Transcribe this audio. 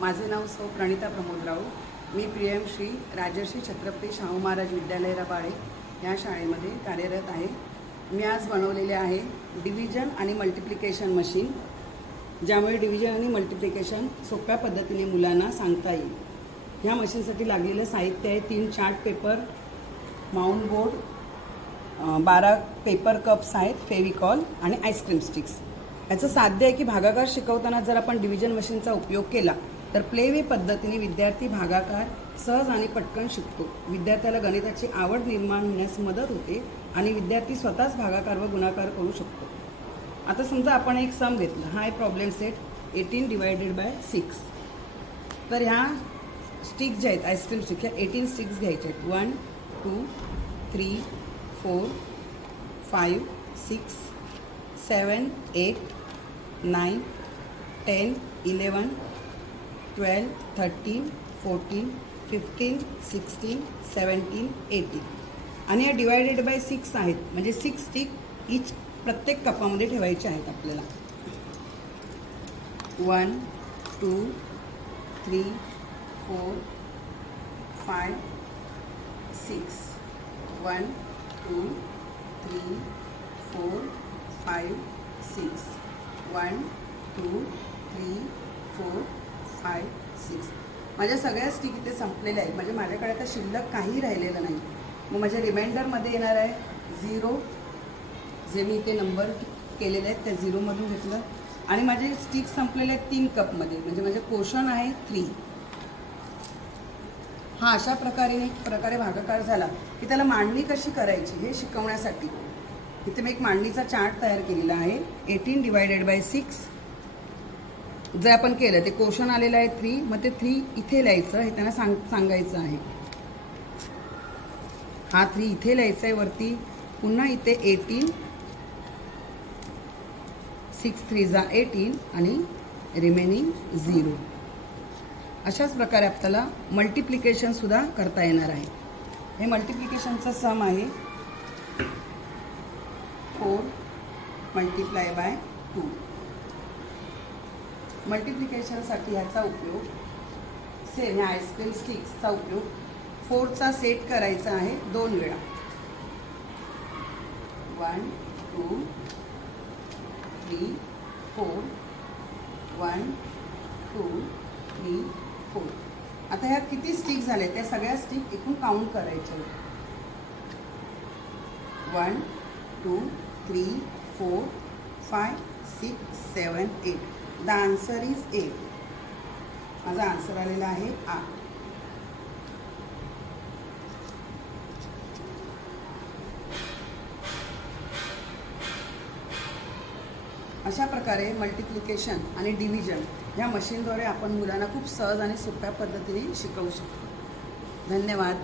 माझे नाव सौ प्रणिता प्रमोद राऊत. मी प्रियम श्री राजर्षी छत्रपती शाहू महाराज विद्यालय रबाळे या शाळेमध्ये कार्यरत आहे. मी आज बनवलेले आहे डिव्हिजन आणि मल्टिप्लिकेशन मशीन ज्यामुळे डिव्हिजन आणि मल्टिप्लिकेशन सोप्या पद्धतीने मुलांना सांगता येईल. ह्या मशीनसाठी लागलेलं साहित्य आहे तीन चार्ट पेपर माउंट बोर्ड बारा पेपर कप्स आहेत फेविकॉल आणि आईस्क्रीम स्टिक्स. याचं साध्य आहे की भागाकार शिकवताना जर आपण डिव्हिजन मशीनचा उपयोग केला तर प्लेवे पद्धतीने विद्यार्थी भागाकार सहज आणि पटकन शिकतो. विद्यार्थ्याला गणिताची आवड निर्माण होण्यास मदत होते आणि विद्यार्थी स्वतःच भागाकार व गुणाकार करू शकतो. आता समजा आपण एक सम घेतला. हा आहे problem set eighteen divided by six तर ह्या स्टिक्स ज्या आहेत आईस्क्रीम स्टिक ह्या एटीन स्टिक्स घ्यायच्या आहेत. One two three four five six seven eight nine ten eleven twelve thirteen fourteen fifteen sixteen seventeen eighteen. आणि या डिवायडेड बाय सिक्स आहेत. म्हणजे सिक्स स्टिक इच प्रत्येक कपामध्ये ठेवायचे आहेत आपल्याला. One two three four five six one two three four five six one two three four five six माझ्या सगळ्या स्टिक इथे संपलेल्या आहेत. म्हणजे माझ्याकडे आता शिल्लक काही राहिलेलं नाही. मग माझ्या रिमाइंडरमध्ये येणार आहे झिरो जे मी इथे नंबर केलेले आहेत त्या झिरोमधून घेतलं. आणि माझे स्टिक संपलेले आहेत तीन कपमध्ये म्हणजे माझे पोषण आहे थ्री हा अशा प्रकारे एक प्रकारे भागाकार झाला की त्याला मांडणी कशी करायची हे शिकवण्यासाठी. इथे मी एक मांडणीचा चार्ट तयार केलेला आहे. एटीन डिवायडेड बाय सिक्स जे आपण केलं ते क्वेश्चन आलेलं आहे थ्री मग ते थ्री इथे लिहायचं हे त्यांना सांग सांगायचं आहे. हा थ्री इथे लिहायचा आहे वरती पुन्हा इथे एटीन सिक्स थ्री जा एटीन आणि रिमेनिंग झिरो अशाच प्रकारे आपल्याला मल्टिप्लिकेशनसुद्धा करता येणार आहे. हे मल्टिप्लिकेशनचं सम आहे फोर मल्टिप्लाय बाय टू मल्टिप्लिकेशनसाठी ह्याचा उपयोग सेम ह्या आईस्क्रीम स्टिक्सचा उपयोग फोरचा सेट करायचा आहे दोन वेळा. One two three four one two three four आता ह्या किती स्टिक झाल्या त्या सगळ्या स्टिक एकूण काउंट करायच्या one two three four five six seven eight the answer is eight. माझा आन्सर आलेला आहे आ. अशा प्रकारे मल्टिप्लिकेशन आणि डिव्हिजन ह्या मशीनद्वारे आपण मुलांना खूप सहज आणि सोप्या पद्धतीने शिकवू शकतो. धन्यवाद.